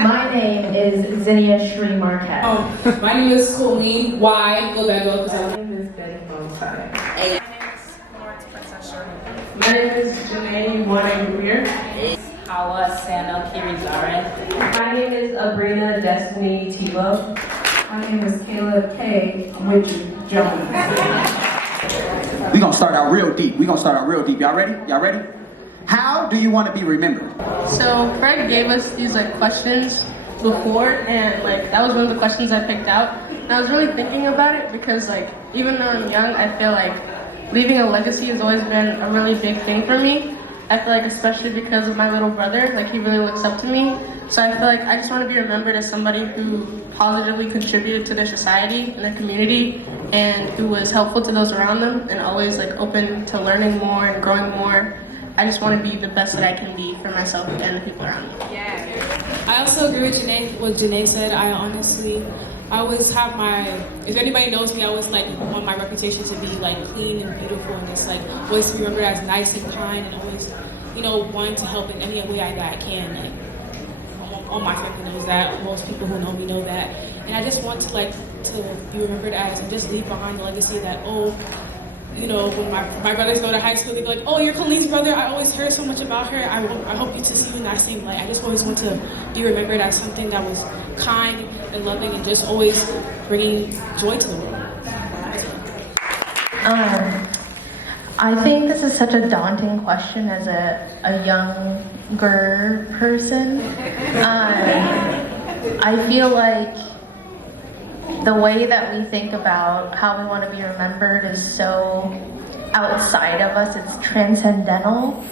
My name is Zinnia Shri Marquette. My name is Colleen. Why? Go back up. My name is Betty Bonsai. My name is Janae Warren-Greer. Hawa Sandal Kirizaren. My name is Abrina Destiny Tebow. My name is Kayla K. Richard Jones. We're gonna start out real deep. Y'all ready? Y'all ready? How do you want to be remembered? So Craig gave us these questions before, and that was one of the questions I picked out. And I was really thinking about it because even though I'm young, I feel like leaving a legacy has always been a really big thing for me. I feel like especially because of my little brother, he really looks up to me. So I feel like I just want to be remembered as somebody who positively contributed to their society and their community, and who was helpful to those around them, and always open to learning more and growing more. I just want to be the best that I can be for myself and the people around me. I also agree with what Janae said. I always have if anybody knows me, I always want my reputation to be clean and beautiful, and just always remembered as nice and kind, and always, wanting to help in any way that I can. All my family knows that. Most people who know me know that. And I just want to be remembered as, and just leave behind a legacy that, when my brothers go to high school, they go oh, you're Colleen's brother. I always heard so much about her. I hope you to see you in that same light. I just always want to be remembered as something that was kind and loving, and just always bringing joy to the world. I think this is such a daunting question as a younger person. I feel like the way that we think about how we want to be remembered is so outside of us, it's transcendental.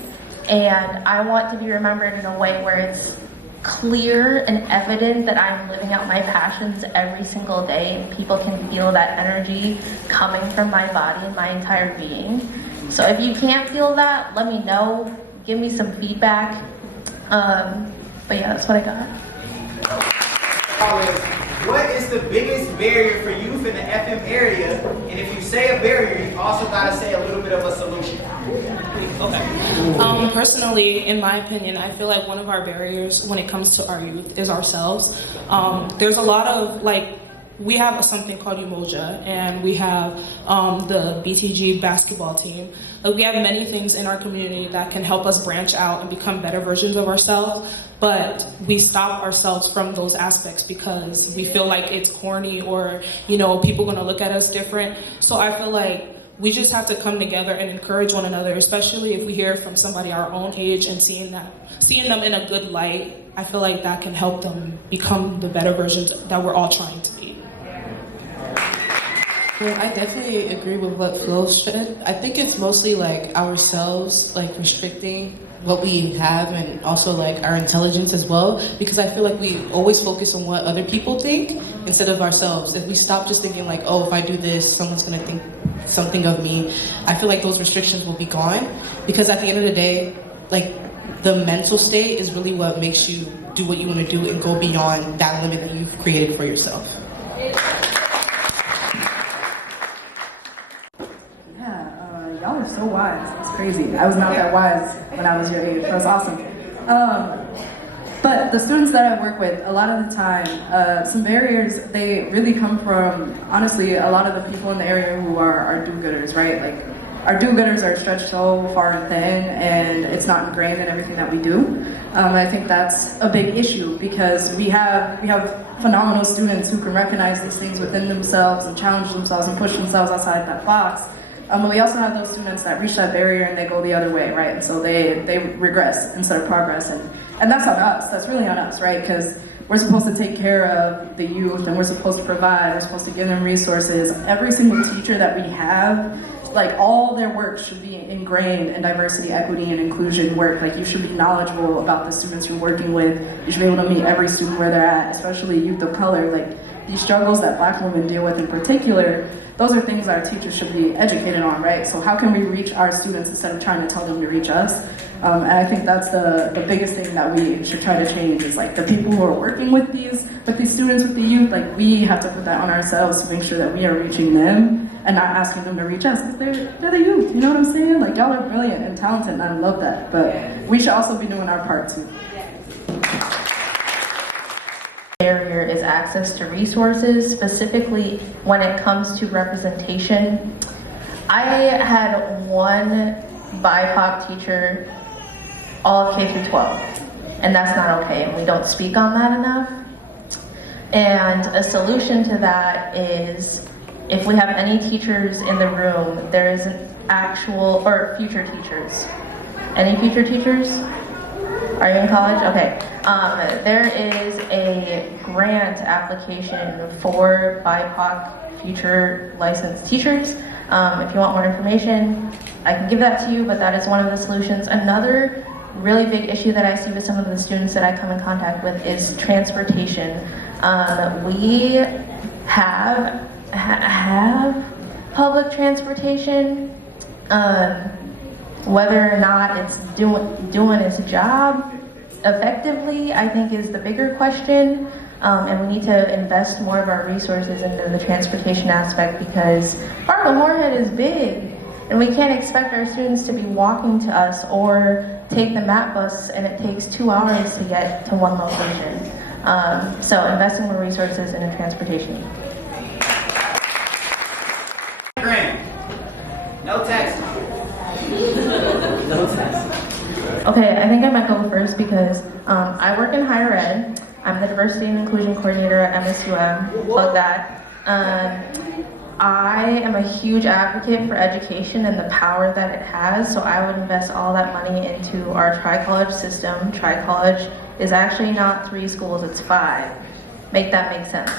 And I want to be remembered in a way where it's clear and evident that I'm living out my passions every single day, and people can feel that energy coming from my body and my entire being. So if you can't feel that, let me know, give me some feedback. But yeah, that's what I got. What is the biggest barrier for youth in the FM area? And if you say a barrier, you also got to say a little bit of a solution. Okay. Personally, in my opinion, I feel like one of our barriers when it comes to our youth is ourselves. There's a lot of we have something called Umoja, and we have the BTG basketball team. We have many things in our community that can help us branch out and become better versions of ourselves, but we stop ourselves from those aspects because we feel like it's corny, or people are gonna look at us different. So I feel like we just have to come together and encourage one another, especially if we hear from somebody our own age and seeing them in a good light. I feel like that can help them become the better versions that we're all trying to be. Well, I definitely agree with what Flo said. I think it's mostly ourselves, restricting what we have, and also our intelligence as well, because I feel like we always focus on what other people think instead of ourselves. If we stop just thinking oh, if I do this, someone's gonna think something of me, I feel like those restrictions will be gone, because at the end of the day, the mental state is really what makes you do what you want to do and go beyond that limit that you've created for yourself. Y'all are so wise. It's crazy. I was not that wise when I was your age. That was awesome. But the students that I work with, a lot of the time, some barriers, they really come from, honestly, a lot of the people in the area who are do-gooders, right? Our do-gooders are stretched so far and thin, and it's not ingrained in everything that we do. I think that's a big issue, because we have phenomenal students who can recognize these things within themselves and challenge themselves and push themselves outside that box. But we also have those students that reach that barrier and they go the other way, right? And so they regress instead of progress, and that's on us. That's really on us, right? Because we're supposed to take care of the youth, and we're supposed to provide. We're supposed to give them resources. Every single teacher that we have, all their work should be ingrained in diversity, equity, and inclusion work. You should be knowledgeable about the students you're working with. You should be able to meet every student where they're at, especially youth of color. These struggles that Black women deal with in particular, those are things that our teachers should be educated on, right? So how can we reach our students instead of trying to tell them to reach us? And I think that's the biggest thing that we should try to change, is the people who are working with these students, with the youth, we have to put that on ourselves to make sure that we are reaching them and not asking them to reach us, because they're the youth, you know what I'm saying? Y'all are brilliant and talented, and I love that, but we should also be doing our part too. barrier is access to resources, specifically when it comes to representation. I had one BIPOC teacher all of K through 12, and that's not okay, and we don't speak on that enough. And a solution to that is, if we have any teachers in the room, there is an actual, or future teachers. Any future teachers? Are you in college? Okay. There is a grant application for BIPOC future licensed teachers. If you want more information, I can give that to you, but that is one of the solutions. Another really big issue that I see with some of the students that I come in contact with is transportation. We have public transportation. Whether or not it's doing its job effectively, I think is the bigger question. And we need to invest more of our resources into the transportation aspect, because Fargo Moorhead is big, and we can't expect our students to be walking to us or take the MAP bus, and it takes 2 hours to get to one location. So investing more resources into transportation. Grant. No taxes. No taxes. Okay, I think I might go first because I work in higher ed. I'm the Diversity and Inclusion Coordinator at MSUM, plug that. I am a huge advocate for education and the power that it has, so I would invest all that money into our tri-college system. Tri-college is actually not 3 schools, it's 5. Make that make sense.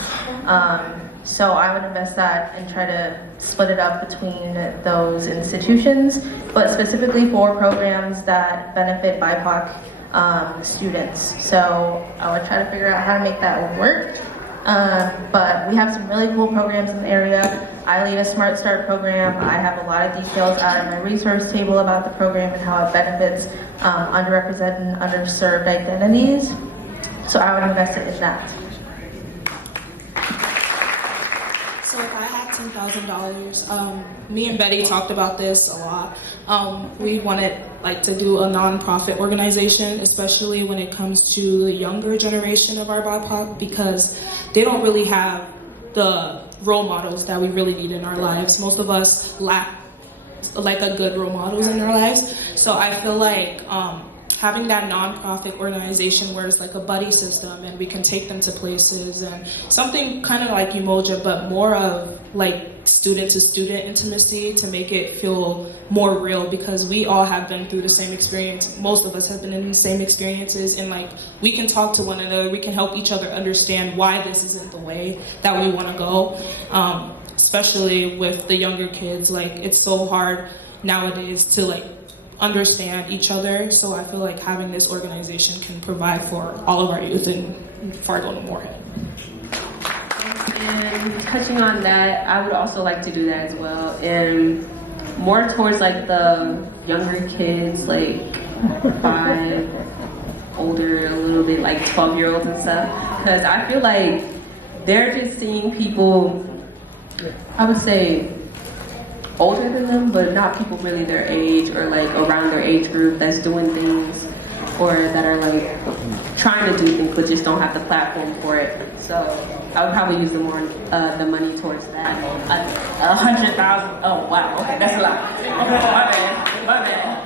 So I would invest that and try to split it up between those institutions, but specifically for programs that benefit BIPOC students. So I would try to figure out how to make that work. But we have some really cool programs in the area. I lead a Smart Start program. I have a lot of details out of my resource table about the program and how it benefits underrepresented and underserved identities. So I would invest it in that. So if I had $10,000, me and Betty talked about this a lot. We wanted to do a nonprofit organization, especially when it comes to the younger generation of our BIPOC, because they don't really have the role models that we really need in our lives. Most of us lack a good role models in our lives. So I feel like having that nonprofit organization where it's like a buddy system and we can take them to places, and something kind of like Umoja, but more of student to student intimacy to make it feel more real, because we all have been through the same experience. Most of us have been in the same experiences, and we can talk to one another, we can help each other understand why this isn't the way that we want to go. Especially with the younger kids, it's so hard nowadays to understand each other. So I feel like having this organization can provide for all of our youth in Fargo Moorhead. And touching on that, I would also like to do that as well, and more towards the younger kids, 5, older a little bit, 12-year-olds and stuff, because I feel like they're just seeing people, I would say, older than them, but not people really their age or around their age group that's doing things or that are trying to do things but just don't have the platform for it. So I would probably use the money towards that. 100,000. Oh wow, okay, that's a lot. My bad.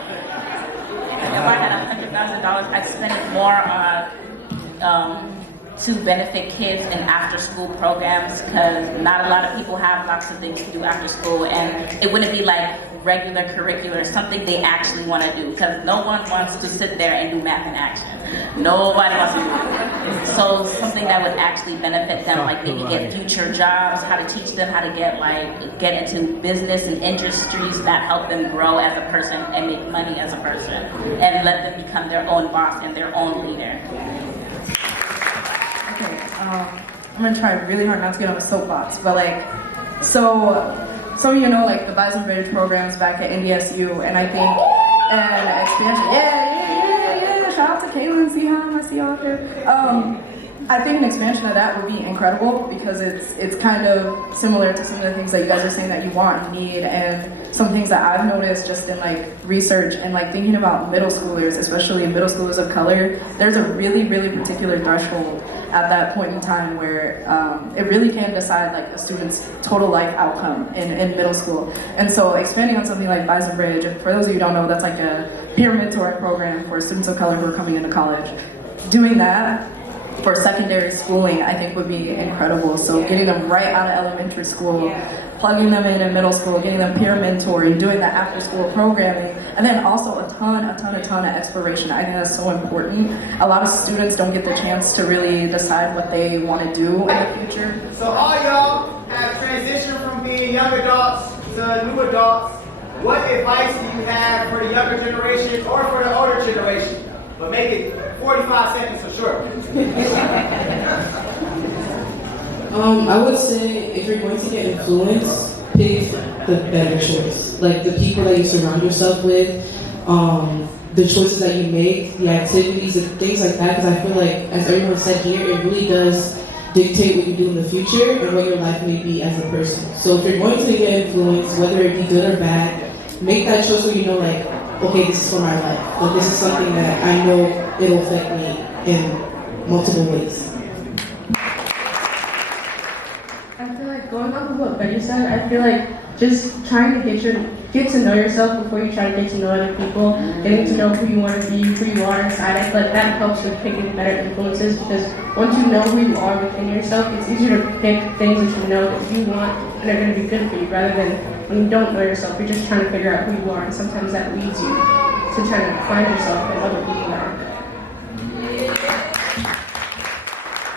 If I had $100,000, I'd spend it more on to benefit kids in after-school programs, because not a lot of people have lots of things to do after school, and it wouldn't be regular curricular, something they actually want to do, because no one wants to sit there and do math in action. Nobody wants to do it. So something that would actually benefit them, maybe get future jobs, how to teach them how to get into business and industries that help them grow as a person and make money as a person, and let them become their own boss and their own leader. Okay, I'm gonna try really hard not to get on a soapbox, but so some of you know the Bison Bridge programs back at NDSU, and I think an expansion, yeah, shout out to Kayla Zinnia, I see y'all out there. I think an expansion of that would be incredible, because it's kind of similar to some of the things that you guys are saying that you want and need, and some things that I've noticed just in research and thinking about middle schoolers, especially middle schoolers of color. There's a really, really particular threshold at that point in time where it really can decide like a student's total life outcome in middle school. And so expanding on something like Bison Bridge, and for those of you who don't know, that's like a peer mentoring program for students of color who are coming into college. Doing that for secondary schooling, I think would be incredible. So getting them right out of elementary school, plugging them in middle school, getting them peer mentoring, doing that after school programming, and then also a ton of exploration. I think that's so important. A lot of students don't get the chance to really decide what they want to do in the future. So all y'all have transitioned from being young adults to new adults. What advice do you have for the younger generation or for the older generation? But make it 45 seconds or short. I would say if you're going to get influenced, pick the better choice. Like the people that you surround yourself with, the choices that you make, the activities, the things like that. Because I feel like, as everyone said here, it really does dictate what you do in the future and what your life may be as a person. So if you're going to get influenced, whether it be good or bad, make that choice where you know, like, okay, this is for my life. Like, this is something that I know it'll affect me in multiple ways. I feel like going off of what Betty said, I feel like just trying to get to know yourself before you try to get to know other people, getting to know who you want to be, who you are inside. I feel like that helps with picking better influences, because once you know who you are within yourself, it's easier to pick things that you know that you want and are going to be good for you, rather than when you don't know yourself, you're just trying to figure out who you are, and sometimes that leads you to trying to find yourself in other people that are good.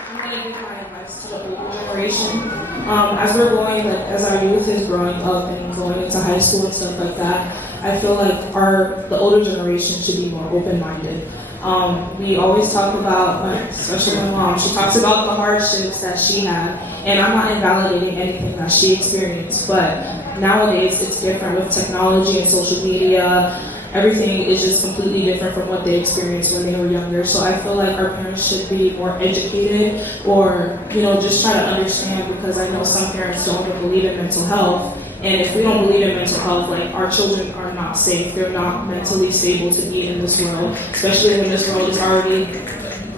I'm going to give my advice to the older generation. As we're going, like, as our youth is growing up and going into high school and stuff like that, I feel like the older generation should be more open-minded. We always talk about, especially my mom, she talks about the hardships that she had, and I'm not invalidating anything that she experienced, but nowadays it's different with technology and social media. Everything is just completely different from what they experienced when they were younger. So I feel like our parents should be more educated, or, just try to understand, because I know some parents don't even believe in mental health. And if we don't believe in mental health, like, our children are not safe. They're not mentally stable to be in this world, especially when this world is already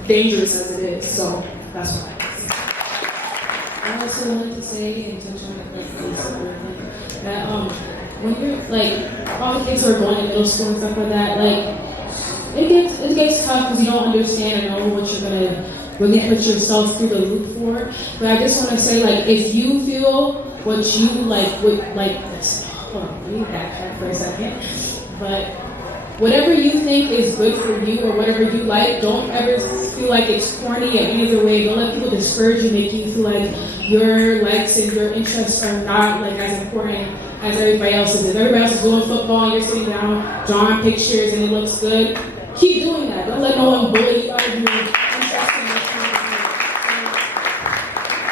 dangerous as it is. So that's what I also wanted to say, and touch on that when you're like, all the kids who are going to middle school and stuff like that, like, it gets tough because you don't understand and know what you're gonna really put yourself through the loop for. But I just want to say, like, if you feel what you hold on, let me backtrack for a second. But whatever you think is good for you or whatever you like, don't ever feel like it's corny in either way. Don't let people discourage you, make you feel like your likes and your interests are not like as important as everybody else's. If everybody else is doing football and you're sitting down drawing pictures and it looks good, keep doing that. Don't let no one bully you out of your interest in your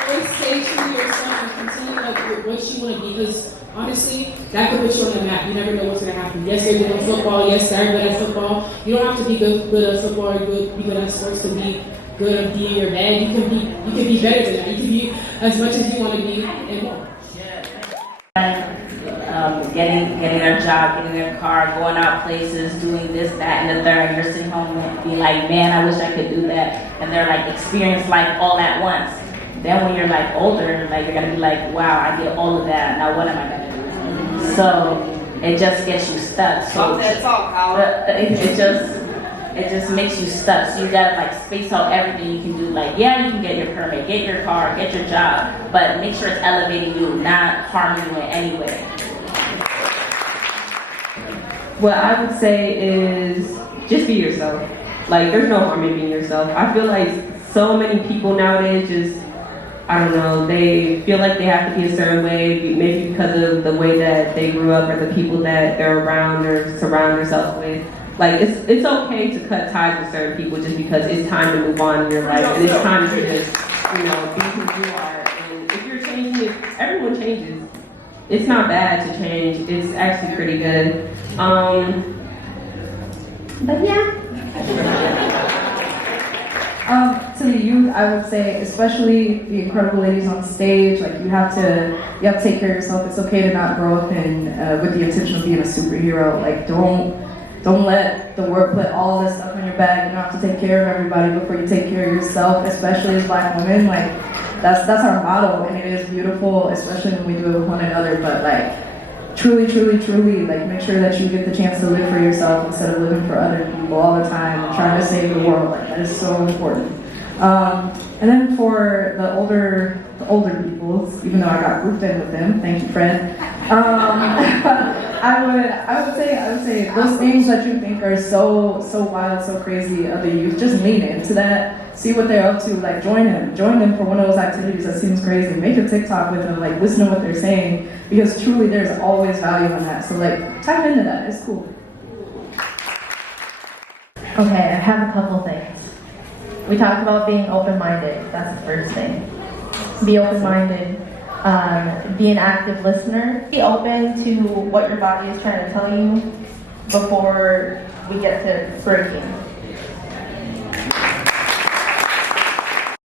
always stay true to yourself and continue like what you want to be, because honestly, that could put you on the map. You never know what's going to happen. Yes, they're doing football. Yes, they're good at football. You don't have to be good at football or be good at sports to be good at being or bad. You can be better than that. You can be as much as you want to be and more. Getting their job, getting their car, going out places, doing this, that, and the third. You're sitting home and be like, man, I wish I could do that. And they're like, experience life all at once. Then when you're like older, like you're gonna be like, wow, I did all of that. Now what am I gonna do? So it just gets you stuck. So it just makes you stuck. So you gotta like space out everything you can do. Like, yeah, you can get your permit, get your car, get your job, but make sure it's elevating you, not harming you in any way. What I would say is just be yourself. Like, there's no harm in being yourself. I feel like so many people nowadays just, I don't know, they feel like they have to be a certain way, maybe because of the way that they grew up or the people that they're around or surround themselves with. Like, it's okay to cut ties with certain people just because it's time to move on in your life. And it's time to just, be who you are. And if you're changing, everyone changes. It's not bad to change. It's actually pretty good. But yeah. To the youth, I would say, especially the incredible ladies on stage, like you have to take care of yourself. It's okay to not grow up with the intention of being a superhero. Like don't don't let the world put all this stuff on your back. You don't have to take care of everybody before you take care of yourself, especially as Black women. Like, that's our motto, and it is beautiful, especially when we do it with one another. But like, truly, like, make sure that you get the chance to live for yourself instead of living for other people all the time and trying to save the world. Like, that is so important. And then for the older people, even though I got grouped in with them, thank you, Fred. I would say those things that you think are so wild, so crazy of the youth, just lean into that. See what they're up to. Like, join them for one of those activities that seems crazy. Make a TikTok with them. Like, listen to what they're saying, because truly there's always value in that. So like, tap into that. It's cool. Okay, I have a couple things. We talked about being open-minded. That's the first thing. Be open-minded. Be an active listener. Be open to what your body is trying to tell you before we get to breaking.